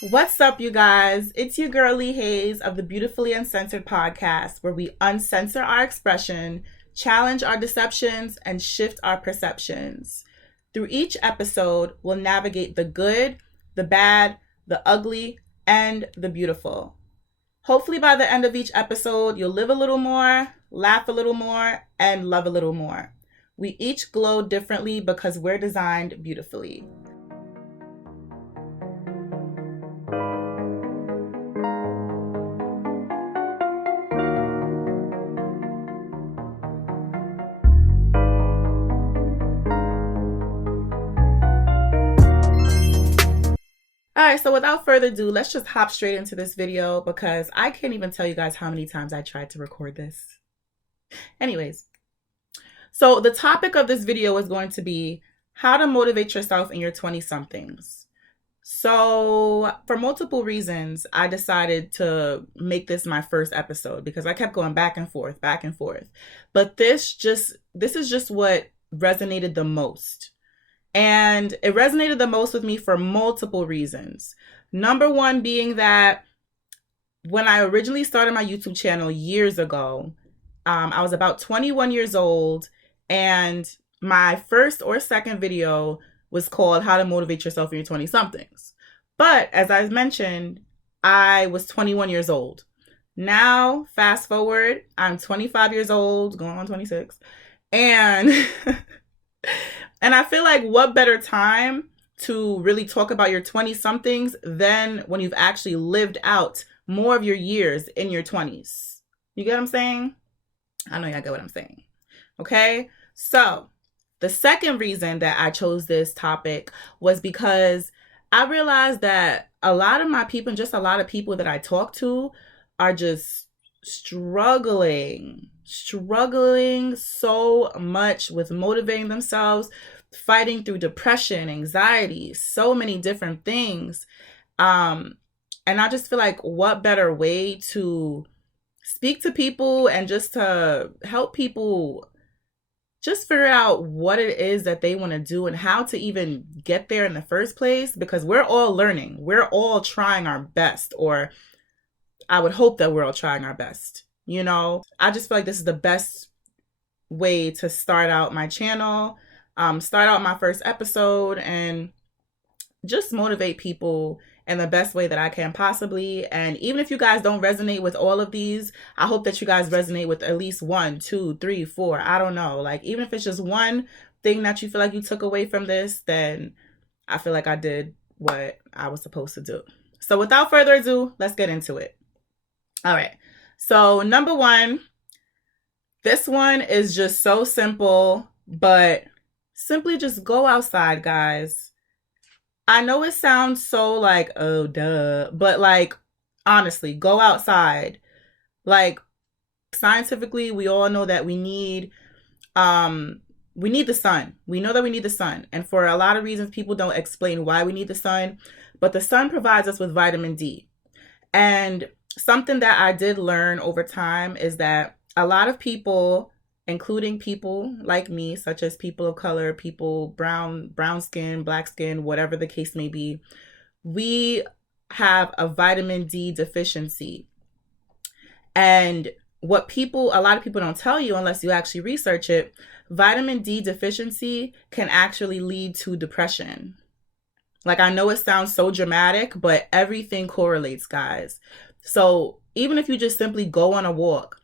What's up, you guys? It's your girl Lee Haze of the Beautifully Uncensored podcast, where we uncensor our expression, challenge our deceptions, and shift our perceptions. Through each episode, we'll navigate the good, the bad, the ugly, and the beautiful. Hopefully, by the end of each episode, you'll live a little more, laugh a little more, and love a little more. We each glow differently because we're designed beautifully. All right, so without further ado, let's just hop straight into this video because I can't even tell you guys how many times I tried to record this. Anyways, so the topic of this video is going to be how to motivate yourself in your 20-somethings. So for multiple reasons, I decided to make this my first episode because I kept going back and forth. But this is just what resonated the most. And it resonated the most with me for multiple reasons. Number one being that when I originally started my YouTube channel years ago, I was about 21 years old, and my first or second video was called How to Motivate Yourself in Your 20-somethings. But as I mentioned, I was 21 years old. Now, fast forward, I'm 25 years old, going on 26, and and I feel like what better time to really talk about your 20-somethings than when you've actually lived out more of your years in your 20s. You get what I'm saying? I know y'all get what I'm saying. Okay? So, the second reason that I chose this topic was because I realized that a lot of my people, and just a lot of people that I talk to, are just struggling so much with motivating themselves, fighting through depression, anxiety, so many different things. And I just feel like what better way to speak to people and just to help people just figure out what it is that they want to do and how to even get there in the first place, because we're all learning. We're all trying our best, or I would hope that we're all trying our best. You know, I just feel like this is the best way to start out my channel, start out my first episode, and just motivate people in the best way that I can possibly. And even if you guys don't resonate with all of these, I hope that you guys resonate with at least 1, 2, 3, 4. I don't know. Like, even if it's just one thing that you feel like you took away from this, then I feel like I did what I was supposed to do. So without further ado, let's get into it. All right. So number one, this one is just so simple, but simply just go outside, guys. I know it sounds so like, oh, duh, but like, honestly, go outside. Like, scientifically, we all know that we need the sun. We know that we need the sun. And for a lot of reasons, people don't explain why we need the sun, but the sun provides us with vitamin D. And something that I did learn over time is that a lot of people, including people like me, such as people of color, people brown skin, black skin, whatever the case may be, we have a vitamin D deficiency. And what a lot of people don't tell you unless you actually research it, vitamin D deficiency can actually lead to depression. Like, I know it sounds so dramatic, but everything correlates, guys. So even if you just simply go on a walk,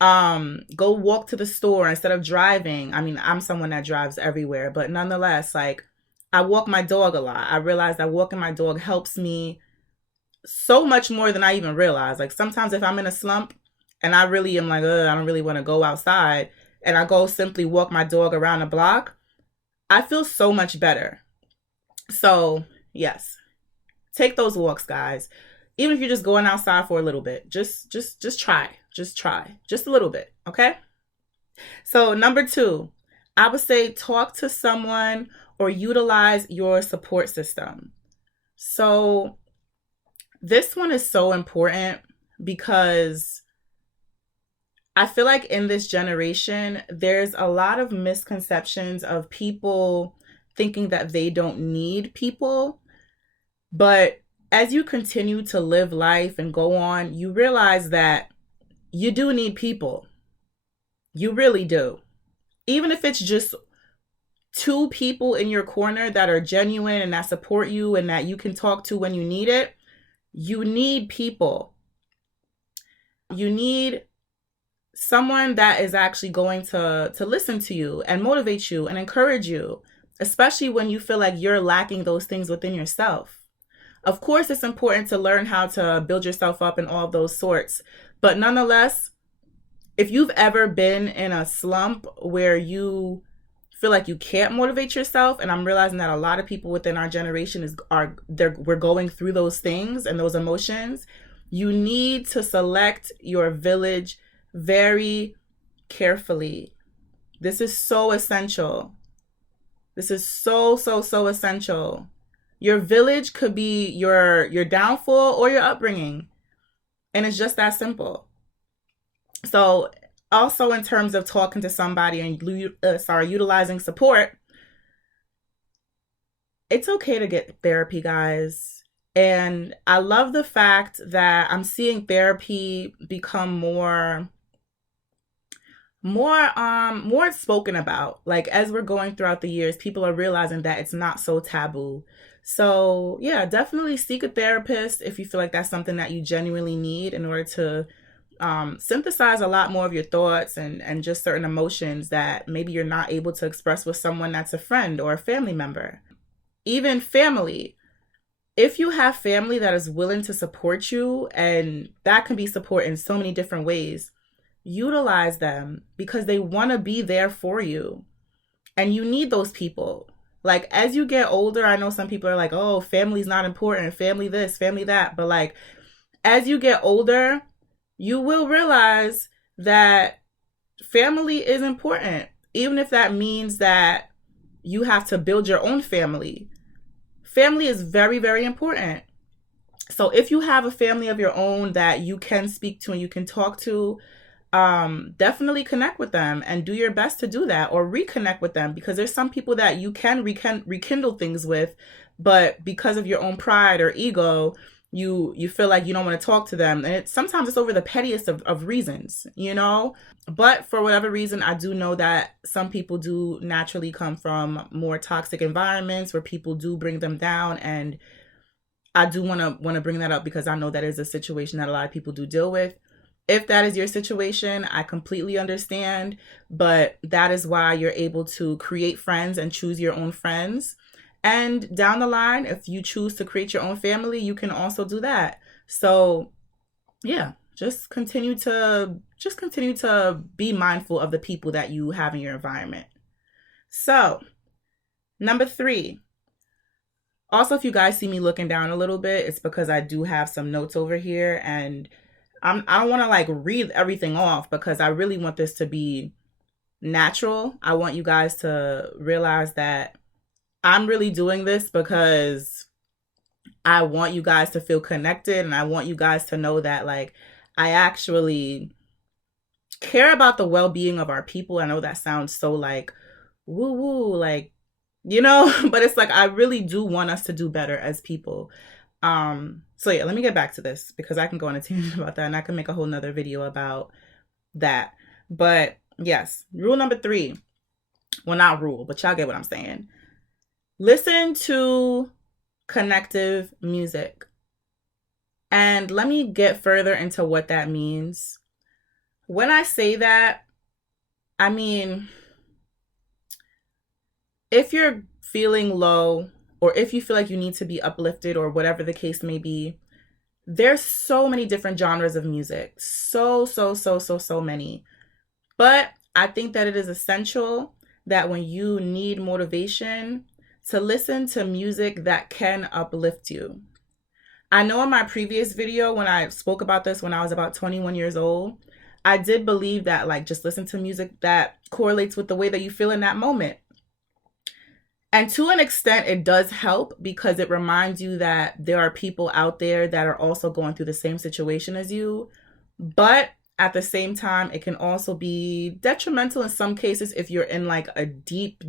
go walk to the store instead of driving. I mean, I'm someone that drives everywhere, but nonetheless, like, I walk my dog a lot. I realize that walking my dog helps me so much more than I even realize. Like, sometimes if I'm in a slump and I really am like, I don't really want to go outside, and I go simply walk my dog around the block, I feel so much better. So yes, take those walks, guys. Even if you're just going outside for a little bit, just try just a little bit. Okay. So number two, I would say talk to someone or utilize your support system. So this one is so important because I feel like in this generation, there's a lot of misconceptions of people thinking that they don't need people. But as you continue to live life and go on, you realize that you do need people. You really do. Even if it's just two people in your corner that are genuine and that support you and that you can talk to when you need it, you need people. You need someone that is actually going to listen to you and motivate you and encourage you, especially when you feel like you're lacking those things within yourself. Of course, it's important to learn how to build yourself up and all of those sorts. But nonetheless, if you've ever been in a slump where you feel like you can't motivate yourself, and I'm realizing that a lot of people within our generation we're going through those things and those emotions, you need to select your village very carefully. This is so essential. This is so essential. Your village could be your downfall or your upbringing. And it's just that simple. So also in terms of talking to somebody and utilizing support, it's okay to get therapy, guys. And I love the fact that I'm seeing therapy become more spoken about. Like, as we're going throughout the years, people are realizing that it's not so taboo. So yeah, definitely seek a therapist if you feel like that's something that you genuinely need in order to synthesize a lot more of your thoughts and just certain emotions that maybe you're not able to express with someone that's a friend or a family member. Even family. If you have family that is willing to support you, and that can be support in so many different ways, utilize them because they want to be there for you. And you need those people. Like, as you get older, I know some people are like, oh, family's not important, family this, family that. But like, as you get older, you will realize that family is important, even if that means that you have to build your own family. Family is very, very important. So if you have a family of your own that you can speak to and you can talk to, definitely connect with them and do your best to do that, or reconnect with them, because there's some people that you can rekindle things with, but because of your own pride or ego, you feel like you don't want to talk to them. And sometimes it's over the pettiest of reasons, you know? But for whatever reason, I do know that some people do naturally come from more toxic environments where people do bring them down. And I do want to bring that up because I know that is a situation that a lot of people do deal with. If that is your situation, I completely understand, but that is why you're able to create friends and choose your own friends. And down the line, if you choose to create your own family, you can also do that. So yeah, just continue to be mindful of the people that you have in your environment. So, number 3. Also, if you guys see me looking down a little bit, it's because I do have some notes over here, and I don't want to like read everything off because I really want this to be natural. I want you guys to realize that I'm really doing this because I want you guys to feel connected, and I want you guys to know that like I actually care about the well-being of our people. I know that sounds so like woo woo, like, you know, but it's like I really do want us to do better as people. So yeah, let me get back to this because I can go on a tangent about that, and I can make a whole nother video about that. But yes, rule number 3. Well, not rule, but y'all get what I'm saying. Listen to connective music. And let me get further into what that means. When I say that, I mean, if you're feeling low, or if you feel like you need to be uplifted, or whatever the case may be, there's so many different genres of music. So many. But I think that it is essential that when you need motivation, to listen to music that can uplift you. I know in my previous video, when I spoke about this when I was about 21 years old, I did believe that like just listen to music that correlates with the way that you feel in that moment. And to an extent, it does help because it reminds you that there are people out there that are also going through the same situation as you. But at the same time, it can also be detrimental in some cases if you're in like a deep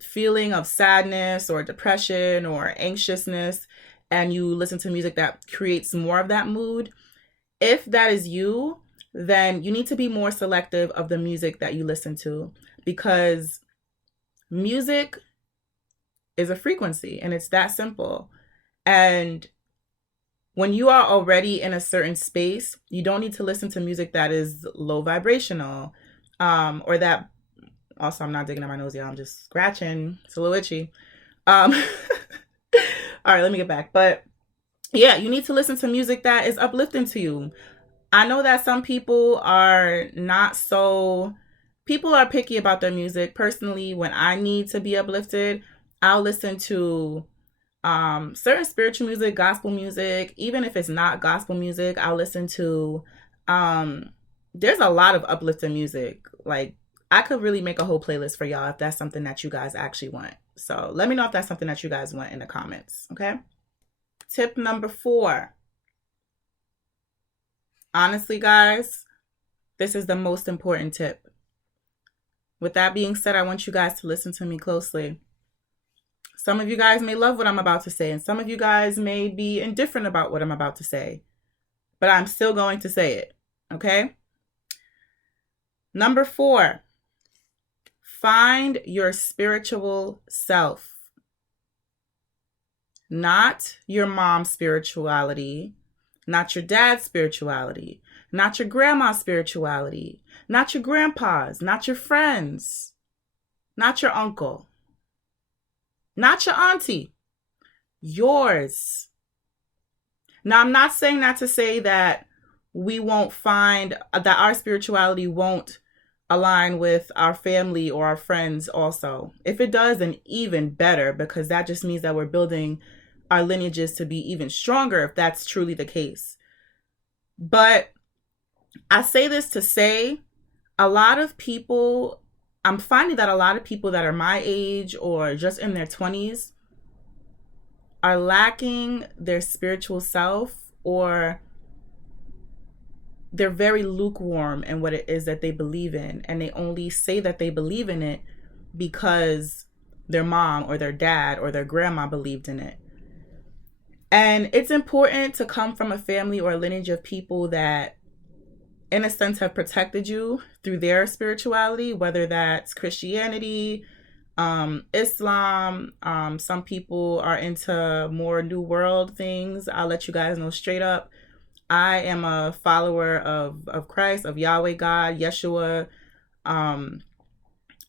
feeling of sadness or depression or anxiousness, and you listen to music that creates more of that mood, if that is you, then you need to be more selective of the music that you listen to, because music is a frequency and it's that simple. And when you are already in a certain space, you don't need to listen to music that is low vibrational, or that, also, I'm not digging at my nose, y'all. I'm just scratching. It's a little itchy. All right, let me get back. But yeah, you need to listen to music that is uplifting to you. I know that some people are not so, people are picky about their music. Personally, when I need to be uplifted, I'll listen to certain spiritual music, gospel music. Even if it's not gospel music, I'll listen to, there's a lot of uplifting music. Like, I could really make a whole playlist for y'all if that's something that you guys actually want. So let me know if that's something that you guys want in the comments, okay? Tip number 4. Honestly, guys, this is the most important tip. With that being said, I want you guys to listen to me closely. Some of you guys may love what I'm about to say, and some of you guys may be indifferent about what I'm about to say, but I'm still going to say it, okay? Number 4, find your spiritual self. Not your mom's spirituality, not your dad's spirituality, not your grandma's spirituality, not your grandpa's, not your friends, not your uncle, not your auntie, yours. Now, I'm not saying that to say that we won't find, that our spirituality won't align with our family or our friends also. If it does, then even better, because that just means that we're building our lineages to be even stronger if that's truly the case. But I say this to say, a lot of people, I'm finding that a lot of people that are my age or just in their 20s are lacking their spiritual self, or they're very lukewarm in what it is that they believe in. And they only say that they believe in it because their mom or their dad or their grandma believed in it. And it's important to come from a family or a lineage of people that, in a sense, have protected you through their spirituality, whether that's Christianity, Islam. Some people are into more New World things. I'll let you guys know straight up. I am a follower of Christ, of Yahweh God, Yeshua,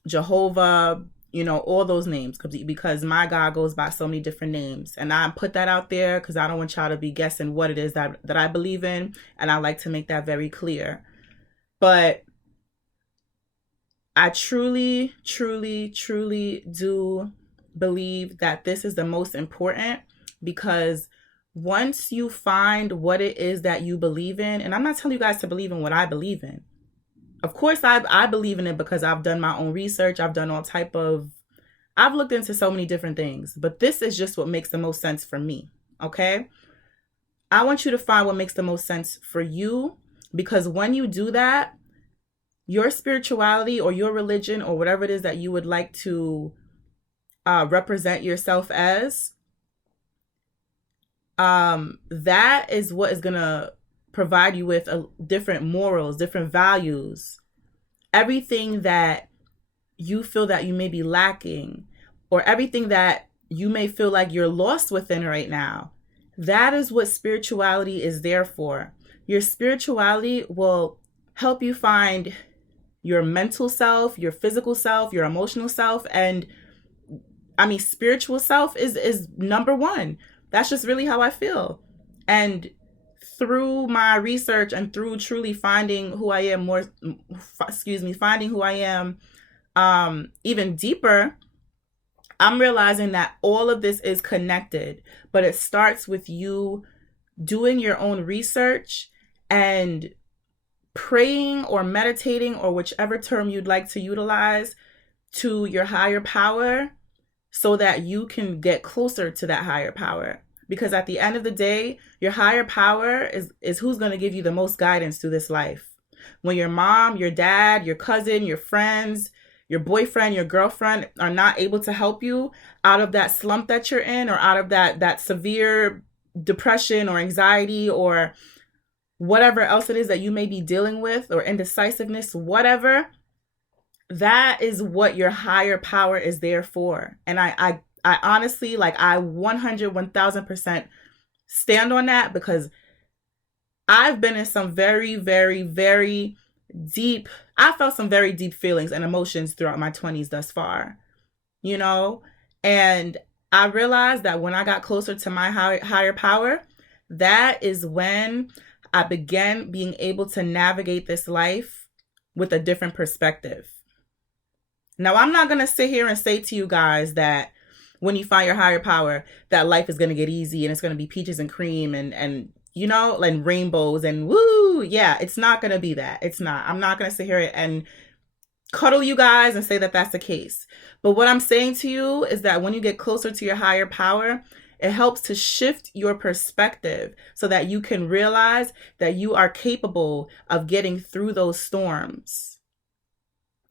Jehovah, all those names, because my God goes by so many different names. And I put that out there because I don't want y'all to be guessing what it is that I believe in. And I like to make that very clear. But I truly, truly, truly do believe that this is the most important, because once you find what it is that you believe in, and I'm not telling you guys to believe in what I believe in. Of course, I believe in it because I've done my own research. I've looked into so many different things, but this is just what makes the most sense for me, okay? I want you to find what makes the most sense for you, because when you do that, your spirituality or your religion or whatever it is that you would like to represent yourself as, that is what is going to provide you with different morals, different values, everything that you feel that you may be lacking, or everything that you may feel like you're lost within right now. That is what spirituality is there for. Your spirituality will help you find your mental self, your physical self, your emotional self, and spiritual self is number one. That's just really how I feel. And through my research and through truly finding who I am finding who I am even deeper, I'm realizing that all of this is connected, but it starts with you doing your own research and praying or meditating, or whichever term you'd like to utilize, to your higher power, so that you can get closer to that higher power. Because at the end of the day, your higher power is who's going to give you the most guidance through this life. When your mom, your dad, your cousin, your friends, your boyfriend, your girlfriend are not able to help you out of that slump that you're in, or out of that severe depression or anxiety or whatever else it is that you may be dealing with, or indecisiveness, whatever, that is what your higher power is there for. And I honestly, like, I 100, 1000% stand on that, because I've been in some very, very, very deep, I felt some very deep feelings and emotions throughout my 20s thus far, you know? And I realized that when I got closer to my higher power, that is when I began being able to navigate this life with a different perspective. Now, I'm not going to sit here and say to you guys that when you find your higher power, that life is going to get easy and it's going to be peaches and cream and you know, like rainbows and woo. Yeah, it's not going to be that. It's not. I'm not going to sit here and cuddle you guys and say that that's the case. But what I'm saying to you is that when you get closer to your higher power, it helps to shift your perspective so that you can realize that you are capable of getting through those storms.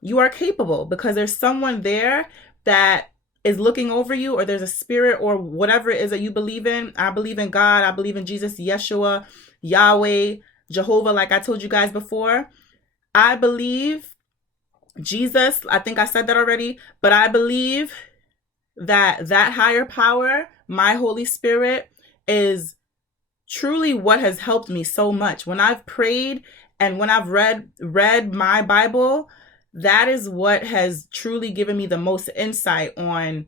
You are capable, because there's someone there that is looking over you, or there's a spirit or whatever it is that you believe in. I believe in God. I believe in Jesus, Yeshua, Yahweh, Jehovah, like I told you guys before. I believe Jesus, I think I said that already, but I believe that that higher power, my Holy Spirit, is truly what has helped me so much. When I've prayed and when I've read my Bible, that is what has truly given me the most insight on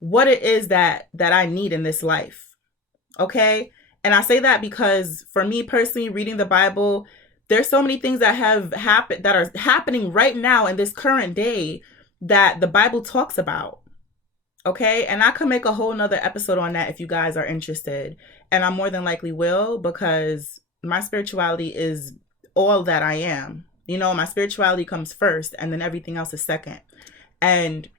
what it is that I need in this life. Okay? And I say that because for me personally, reading the Bible, there's so many things that have happened, that are happening right now in this current day, that the Bible talks about. Okay? And I could make a whole nother episode on that if you guys are interested. And I more than likely will, because my spirituality is all that I am. You know, my spirituality comes first, and then everything else is second. And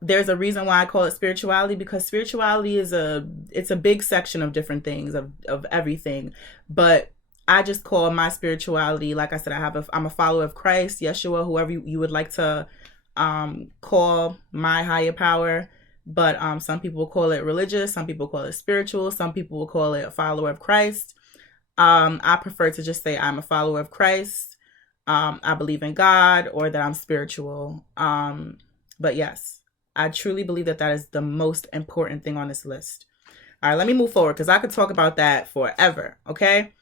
there's a reason why I call it spirituality, because spirituality is it's a big section of different things, of everything. But I just call my spirituality, like I said, I'm a follower of Christ, Yeshua, whoever you would like to call my higher power. But some people will call it religious, some people call it spiritual, some people will call it a follower of Christ. I prefer to just say I'm a follower of Christ. I believe in God, or that I'm spiritual. But yes, I truly believe that is the most important thing on this list. All right, let me move forward, because I could talk about that forever. Okay.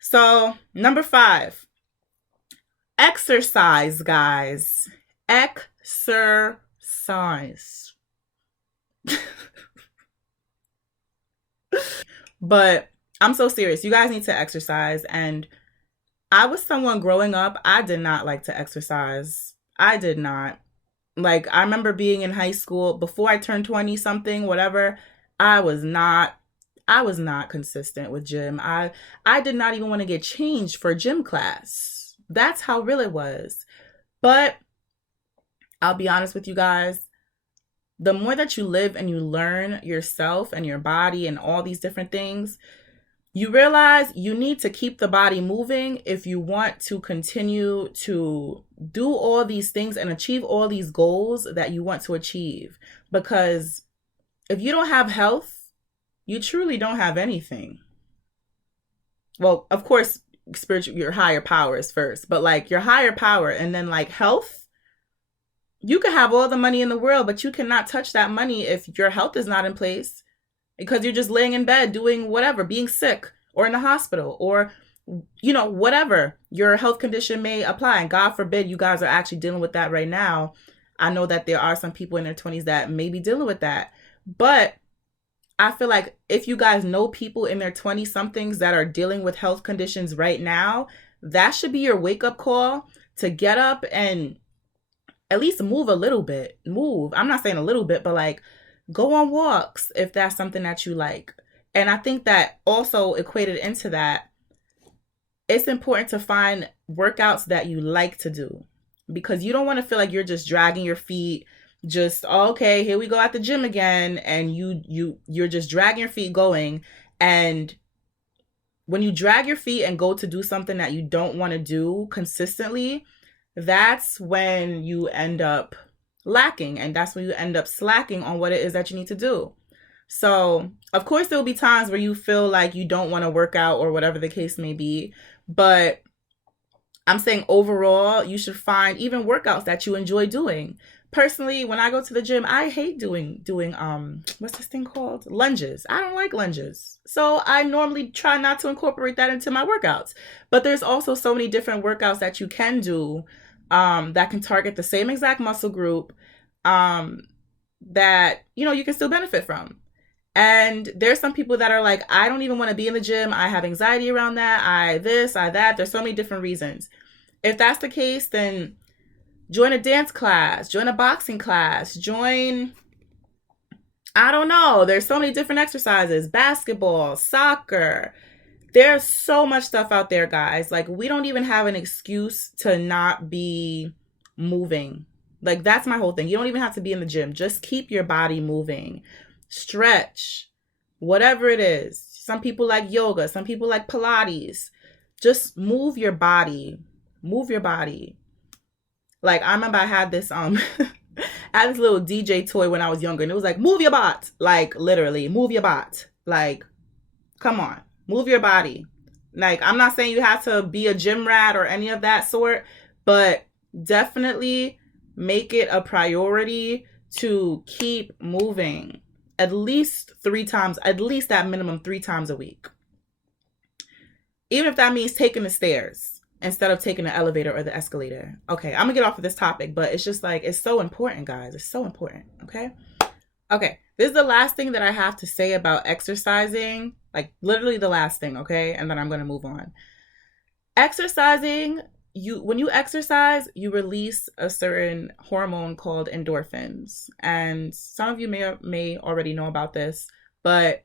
So 5, exercise, guys. Exercise. But I'm so serious. You guys need to exercise. And I was someone growing up, I did not like to exercise. I did not. Like, I remember being in high school, before I turned 20 something, whatever, I was not consistent with gym. I did not even want to get changed for gym class. That's how real it was. But I'll be honest with you guys, the more that you live and you learn yourself and your body and all these different things, you realize you need to keep the body moving if you want to continue to do all these things and achieve all these goals that you want to achieve. Because if you don't have health, you truly don't have anything. Well, of course, spiritual, your higher power is first, but like your higher power and then like health, you can have all the money in the world, but you cannot touch that money if your health is not in place. Because you're just laying in bed doing whatever, being sick or in the hospital, or, you know, whatever your health condition may apply. And God forbid you guys are actually dealing with that right now. I know that there are some people in their 20s that may be dealing with that. But I feel like if you guys know people in their 20 somethings that are dealing with health conditions right now, that should be your wake up call to get up and at least move a little bit. Move. I'm not saying a little bit, but like, go on walks if that's something that you like. And I think that also equated into that, it's important to find workouts that you like to do, because you don't want to feel like you're just dragging your feet, just, okay, here we go at the gym again. And you're just dragging your feet going. And when you drag your feet and go to do something that you don't want to do consistently, that's when you end up lacking, and that's when you end up slacking on what it is that you need to do. So, of course, there will be times where you feel like you don't want to work out or whatever the case may be, but I'm saying overall, you should find even workouts that you enjoy doing. Personally, when I go to the gym, I hate doing what's this thing called? Lunges. I don't like lunges. So I normally try not to incorporate that into my workouts. But there's also so many different workouts that you can do that can target the same exact muscle group that you can still benefit from. And there's some people that are like, I don't even want to be in the gym. I have anxiety around that. I that. There's so many different reasons. If that's the case, then join a dance class, join a boxing class, I don't know. There's so many different exercises, basketball, soccer. There's so much stuff out there, guys. Like, we don't even have an excuse to not be moving. Like, that's my whole thing. You don't even have to be in the gym. Just keep your body moving. Stretch, whatever it is. Some people like yoga, some people like Pilates. Just move your body. Move your body. Like, I remember I had this I had this little DJ toy when I was younger, and it was like, move your bot. Like, literally, move your bot. Like, come on, move your body. Like, I'm not saying you have to be a gym rat or any of that sort, but definitely make it a priority to keep moving at least that minimum 3 times a week. Even if that means taking the stairs instead of taking the elevator or the escalator. Okay, I'm gonna get off of this topic, but it's just like, it's so important, guys. It's so important, okay? Okay, this is the last thing that I have to say about exercising. Like, literally the last thing, okay? And then I'm gonna move on. Exercising, when you exercise, you release a certain hormone called endorphins. And some of you may already know about this, but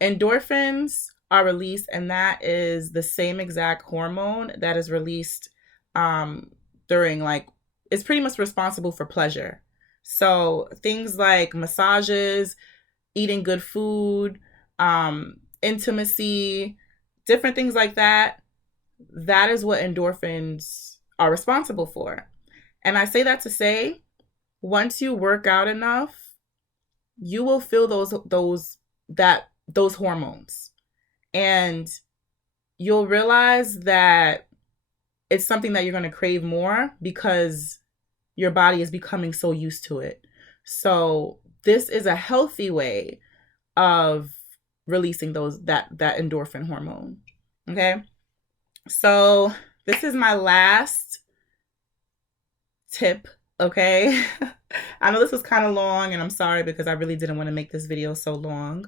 endorphins are released, and that is the same exact hormone that is released during, like, it's pretty much responsible for pleasure. So things like massages, eating good food, intimacy, different things like that, that is what endorphins are responsible for. And I say that to say, once you work out enough, you will feel those hormones. And you'll realize that it's something that you're going to crave more because your body is becoming so used to it. So this is a healthy way of releasing that endorphin hormone. Okay. So this is my last tip. Okay. I know this was kind of long, and I'm sorry because I really didn't want to make this video so long.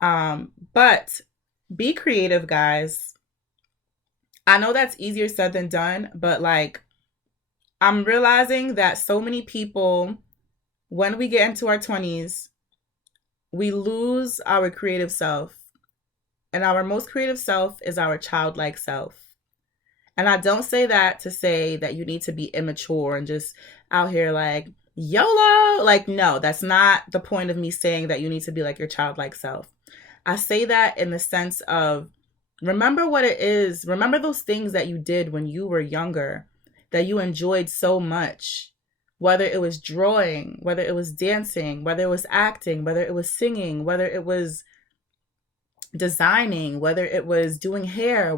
But be creative, guys. I know that's easier said than done, but like, I'm realizing that so many people, when we get into our 20s, we lose our creative self. And our most creative self is our childlike self. And I don't say that to say that you need to be immature and just out here like, YOLO. Like, no, that's not the point of me saying that you need to be like your childlike self. I say that in the sense of, remember what it is. Remember those things that you did when you were younger that you enjoyed so much, whether it was drawing, whether it was dancing, whether it was acting, whether it was singing, whether it was designing, whether it was doing hair,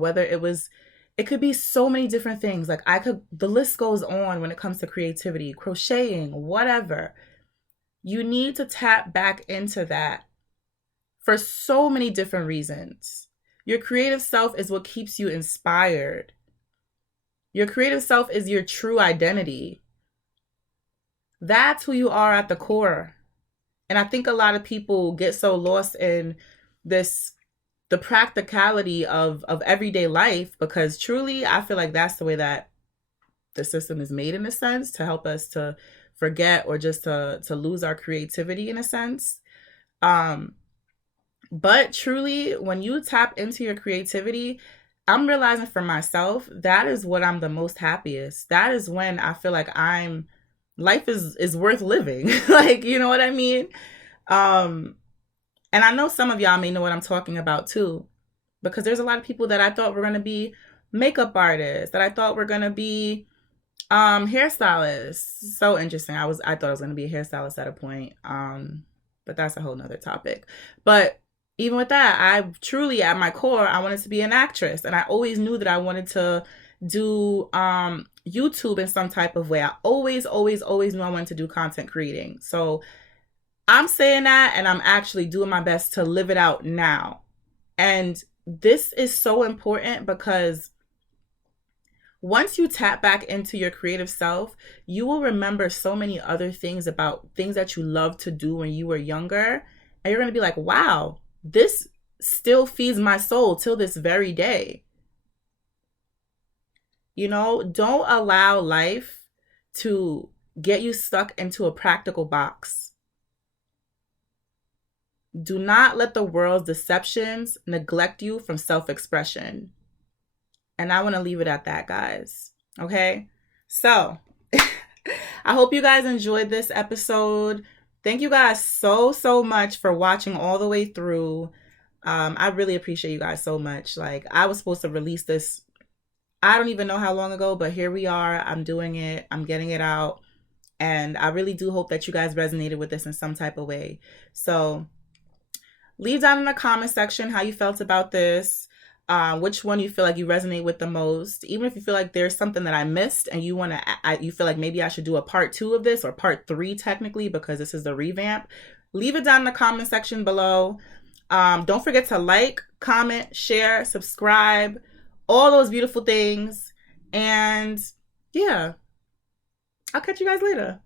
it could be so many different things. Like, the list goes on when it comes to creativity, crocheting, whatever. You need to tap back into that for so many different reasons. Your creative self is what keeps you inspired. Your creative self is your true identity. That's who you are at the core. And I think a lot of people get so lost in the practicality of everyday life, because truly, I feel like that's the way that the system is made, in a sense, to help us to forget or just to lose our creativity in a sense. But truly, when you tap into your creativity, I'm realizing for myself, that is what I'm the most happiest. That is when I feel like life is worth living. Like, you know what I mean? And I know some of y'all may know what I'm talking about too, because there's a lot of people that I thought were going to be makeup artists, that I thought were going to be Hairstylist. So interesting. I thought I was gonna be a hairstylist at a point. But that's a whole nother topic. But even with that, I truly at my core, I wanted to be an actress. And I always knew that I wanted to do YouTube in some type of way. I always knew I wanted to do content creating. So I'm saying that and I'm actually doing my best to live it out now. And this is so important because once you tap back into your creative self, you will remember so many other things about things that you loved to do when you were younger. And you're going to be like, wow, this still feeds my soul till this very day. You know, don't allow life to get you stuck into a practical box. Do not let the world's deceptions neglect you from self-expression. And I want to leave it at that, guys. Okay? So, I hope you guys enjoyed this episode. Thank you guys so much for watching all the way through. I really appreciate you guys so much. Like, I was supposed to release this, I don't even know how long ago, but here we are. I'm doing it. I'm getting it out. And I really do hope that you guys resonated with this in some type of way. So, leave down in the comment section how you felt about this. Which one you feel like you resonate with the most. Even if you feel like there's something that I missed and you want to, you feel like maybe I should do a part 2 of this, or part 3 technically, because this is the revamp. Leave it down in the comment section below. Don't forget to like, comment, share, subscribe, all those beautiful things. And yeah, I'll catch you guys later.